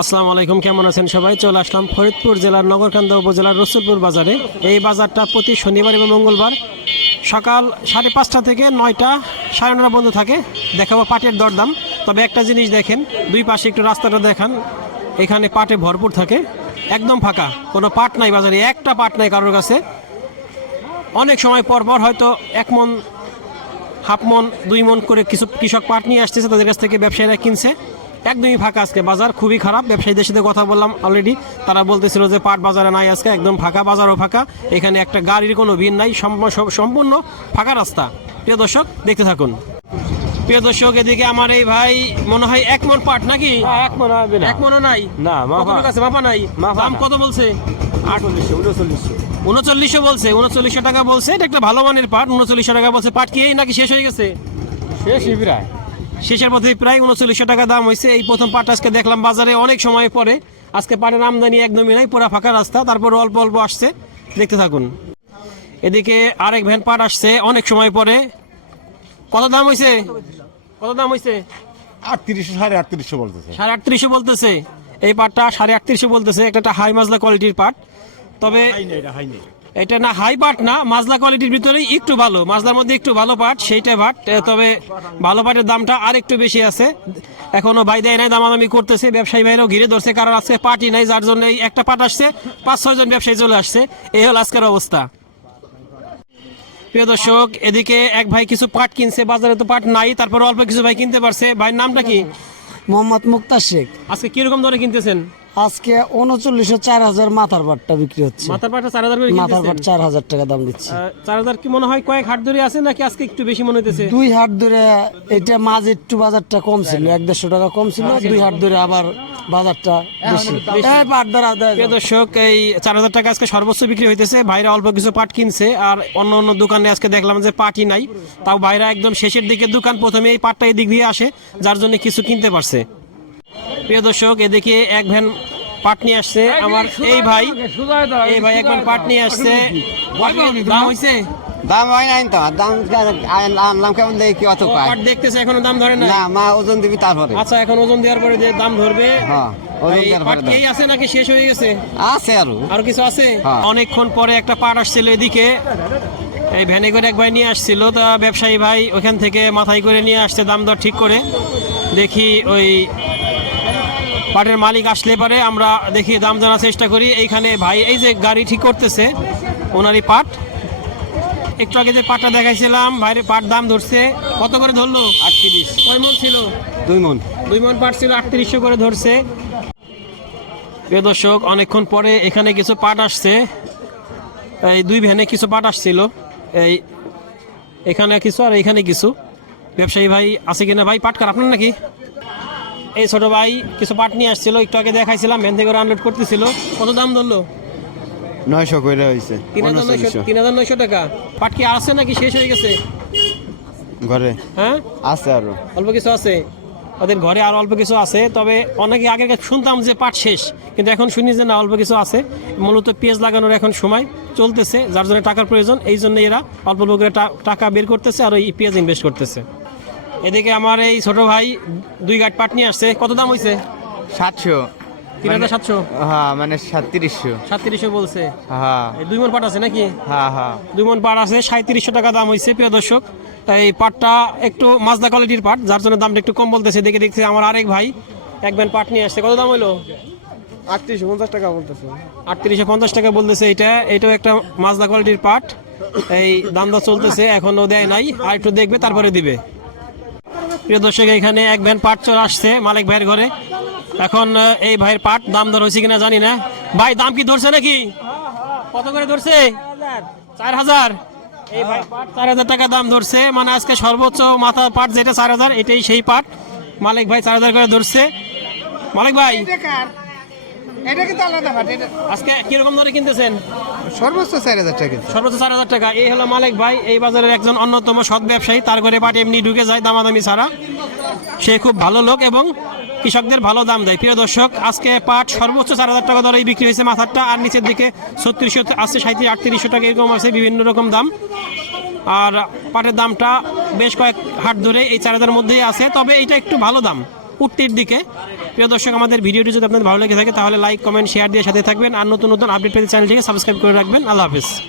আসসালামু আলাইকুম, কেমন আছেন সবাই? চলে আসলাম ফরিদপুর জেলার নগরকান্দা উপজেলার রসুলপুর বাজারে। এই বাজারটা প্রতি শনিবার এবং মঙ্গলবার সকাল সাড়ে পাঁচটা থেকে নয়টা সাড়ে নটা বন্ধ থাকে। দেখাবো পাটের দরদাম। তবে একটা জিনিস দেখেন, দুই পাশে একটু রাস্তাটা দেখান। এখানে পাটে ভরপুর থাকে, একদম ফাঁকা। কোনো পাট নাই বাজারে, একটা পাট নাই কারোর কাছে। অনেক সময় পর পর হয়তো এক মন, হাফ মন, দুই মন করে কিছু কৃষক পাট নিয়ে আসতেছে, তাদের কাছ থেকে ব্যবসায়ীরা কিনছে। একদমই ফাঁকা আজকে। বাজার খুবই খারাপ। ব্যবসায়ীদের সাথে কথা বললাম অলরেডি তারা বলতেছিল যে পাট বাজারে নাই আজকে একদম ফাঁকা বাজারও ফাঁকা। এখানে একটা গাড়ির কোনো ভিড় নাই সম্পূর্ণ ফাঁকা রাস্তা। প্রিয় দর্শক দেখতে থাকুন। প্রিয় দর্শক এদিকে আমার এই ভাই মনে হয় এক মন পাট নাকি? এক মনে হবে না। এক মনও নাই? না, মাপা। আছে মাপা নাই? দাম কত বলছে? আটচল্লিশশো উনচল্লিশশো। উনচল্লিশশো বলছে উনচল্লিশশো টাকা বলছে। এটা একটা ভালো মানের পাট উনচল্লিশশো টাকা বলছে। পাট কি এই নাকি শেষ হয়ে গেছে? শেষই প্রায়। শেষের পথে প্রায় উনচল্লিশশো টাকা দাম হয়েছে। এই প্রথম পাট আজকে দেখলাম বাজারে অনেক সময় পরে। আজকে পাটের আমদানি একদমই নাই পুরা ফাঁকা রাস্তা তারপর অল্প অল্প আসছে। দেখতে থাকুন। এদিকে আরেক ভ্যান পাট আসছে অনেক সময় পরে। কত দাম হয়েছে? কত দাম হয়েছে? আটত্রিশশো সাড়ে আটত্রিশশো বলতেছে। সাড়ে আটত্রিশশো বলতেছে। এই পাটটা সাড়ে আটত্রিশশো বলতেছে একটা একটা হাই মাজলা কোয়ালিটির পাট। তবে এটা না হাই পাট না মাজলা কোয়ালিটির ভিতরেই একটু ভালো। মাজলার মধ্যে একটু ভালো পাট সেইটা পাট তবে ভালো পাটের দামটা আর একটু বেশি আছে। এখনও ভাই দেয় নাই দামাদামি করতেছে ব্যবসায়ী ভাইরাও ঘিরে ধরছে কারণ আজকে পাটই নাই যার জন্য একটা পাট আসছে পাঁচ ছয় জন ব্যবসায়ী চলে আসছে। এই হল আজকের অবস্থা। প্রিয় দর্শক এদিকে এক ভাই কিছু পাট কিনছে বাজারে তো পাট নাই তারপর অল্প কিছু ভাই কিনতে পারছে। ভাইয়ের নামটা কি? মোহাম্মদ মুক্তার শেখ। আজকে কীরকম দরে কিনতেছেন? আজকে উনচল্লিশশো চার হাজার মাথার বাটটা বিক্রি হচ্ছে। মাথার পাটটা চার হাজার মাথার বাট চার হাজার টাকা দাম দিচ্ছে। চার হাজার কি মনে হয় কয়েক হাট ধরে আছে নাকি আজকে একটু বেশি মনে হইতেছে? দুই হাট ধরে এটা মাঝ একটু বাজারটা কম ছিল এক দেড়শো টাকা কম ছিল দুই হাট ধরে আবার বাজারটা বেশি। এই পাট ধরা দর্শক এই চার হাজার টাকা আজকে সর্বোচ্চ বিক্রি হইতেছে। ভাইরা অল্প কিছু পাট কিনছে আর অন্য অন্য দোকানে আজকে দেখলাম যে পাটই নাই। তাও ভাইরা একদম শেষের দিকে দোকান প্রথমে এই পাটটা এই দিক দিয়ে আসে যার জন্য কিছু কিনতে পারছে। প্রিয় দর্শক এদিকে এক ভ্যান পাট নিয়ে আসছে আমার এই ভাই। এই ভাই এক ভ্যান পাট নিয়ে আসছে। দাম হইছে? দাম হয় নাই তো দাম আনলাম কেমন দেখি অত পাই পাট দেখতেছে এখনও দাম ধরে না না মা ওজন দিবি তারপরে। আচ্ছা এখন ওজন দেওয়ার পরে যে দাম ধরবে হ্যাঁ, কি আছে নাকি শেষ হয়ে গেছে? আছে আরও। আর কিছু আছে? হ্যাঁ। অনেকক্ষণ পরে একটা পাট আসছিল এদিকে। এই ভ্যানে করে এক ভাই নিয়ে আসছিল তা ব্যবসায়ী ভাই ওখান থেকে মাথায় করে নিয়ে আসছে দাম দর ঠিক করে। দেখি ওই পাটের মালিক আসলে পরে আমরা দেখি দাম জানার চেষ্টা করি। এইখানে ভাই এই যে গাড়ি ঠিক করতেছে ওনারই পাট। একটু আগে যে পাটটা দেখাইছিলাম ভাইয়ের পাট দাম ধরছে কত করে ধরলো? আটত্রিশ। কয় মন ছিল? দুই মন। দুই মন পাট ছিল আটত্রিশশো করে ধরছে। প্রিয় দর্শক অনেকক্ষণ পরে এখানে কিছু পাট আসছে। এই দুই ভ্যানে কিছু পাট আসছিল। এই এখানে কিছু আর এখানে কিছু। ব্যবসায়ী ভাই আছে কিনা? ভাই পাট কার? আপনার নাকি? এই ছোট ভাই কিছু পাট নিয়ে আসছিল একটু আগে দেখাইছিলাম ভ্যান থেকে আনলোড করতেছিল। কত দাম ধরলো? নয়শো হয়েছে তিন হাজার নয়শো টাকা। পাট কি আছে নাকি শেষ হয়ে গেছে? ঘরে? হ্যাঁ? আছে আরও। অল্প কিছু আছে? ওদের ঘরে আর অল্প কিছু আছে তবে অনেকে আগে শুনতাম যে পাট শেষ কিন্তু এখন শুনি যে না অল্প কিছু আছে। মূলত পেঁয়াজ লাগানোর এখন সময় চলতেছে যার জন্য টাকার প্রয়োজন এই জন্য এরা অল্প অল্প করে টাকা বের করতেছে আর এই পেঁয়াজ ইনভেস্ট করতেছে। এদিকে আমার এই ছোট ভাই দুই গাঁট পাট নিয়ে আসছে। কত দাম হয়েছে সাতশো। তিন হাজার সাতশো? হ্যাঁ মানে সাতত্রিশশো। সাতত্রিশশো বলছে। হ্যাঁ। এই দুই মন পাট আছে নাকি? হ্যাঁ হ্যাঁ। দুই মন পাট আছে সাঁত্রিশশো টাকা দাম হয়েছে প্রিয় দর্শক। এই পাটটা একটু মাজদা কোয়ালিটির পাট যার জন্য দামটা একটু কম বলতেছে। দেখে দেখছি আমার আরেক ভাই এক ব্যান পাট নিয়ে আসছে। কত দাম হলো আটত্রিশ পঞ্চাশ টাকা বলতেছে। আটত্রিশশো পঞ্চাশ টাকা বলতেছে এটা। এটাও একটা মাজদা কোয়ালিটির পাট। এই দাম দর চলতেছে এখনও দেয় নাই। আর একটু দেখবে তারপরে দিবে। প্রিয় দর্শক, এখানে এক ভ্যান পাট চলে আসছে, মালিক ভাইয়ের ঘরে। এখন এই ভাইয়ের পাট দাম দর হয়েছে কিনা জানি না। ভাই, দাম কি ধরছে নাকি? কত করে ধরছে? চার হাজার। এই ভাই পাট চার হাজার টাকা দাম ধরছে। মানে আজকে সর্বোচ্চ মাথা পাট যেটা চার হাজার, এটাই সেই পাট। মালিক ভাই চার হাজার করে ধরছে। মালিক ভাই এটা কিন্তু আলাদা ভাট এটা আজকে কীরকম ধরে কিনতেছেন? সর্বোচ্চ চার হাজার টাকা সর্বোচ্চ চার হাজার টাকা। এই হলো মালিক ভাই এই বাজারের একজন অন্যতম সৎ ব্যবসায়ী তার ঘরে পাট এমনি ঢুকে যায় দামাদামি ছাড়া। সে খুব ভালো লোক এবং কৃষকদের ভালো দাম দেয়। প্রিয় দর্শক আজকে পাট সর্বোচ্চ চার হাজার টাকা দরেই বিক্রি হয়েছে মাথারটা আর নিচের দিকে ছত্রিশশো আছে সাঁত্রিশ আটত্রিশশো টাকা এরকম আছে বিভিন্ন রকম দাম। আর পাটের দামটা বেশ কয়েক হাট ধরে এই চার হাজার মধ্যেই আছে তবে এটা একটু ভালো দাম। উঠতির দিকে। প্রিয় দর্শক, আমাদের ভিডিওটি যদি আপনাদের ভালো লেগে থাকে, তাহলে লাইক কমেন্ট শেয়ার দিয়ে সাথে থাকবেন। আর নতুন নতুন আপডেট পেতে চ্যানেলটিকে সাবস্ক্রাইব করে রাখবেন। আল্লাহ হাফিজ।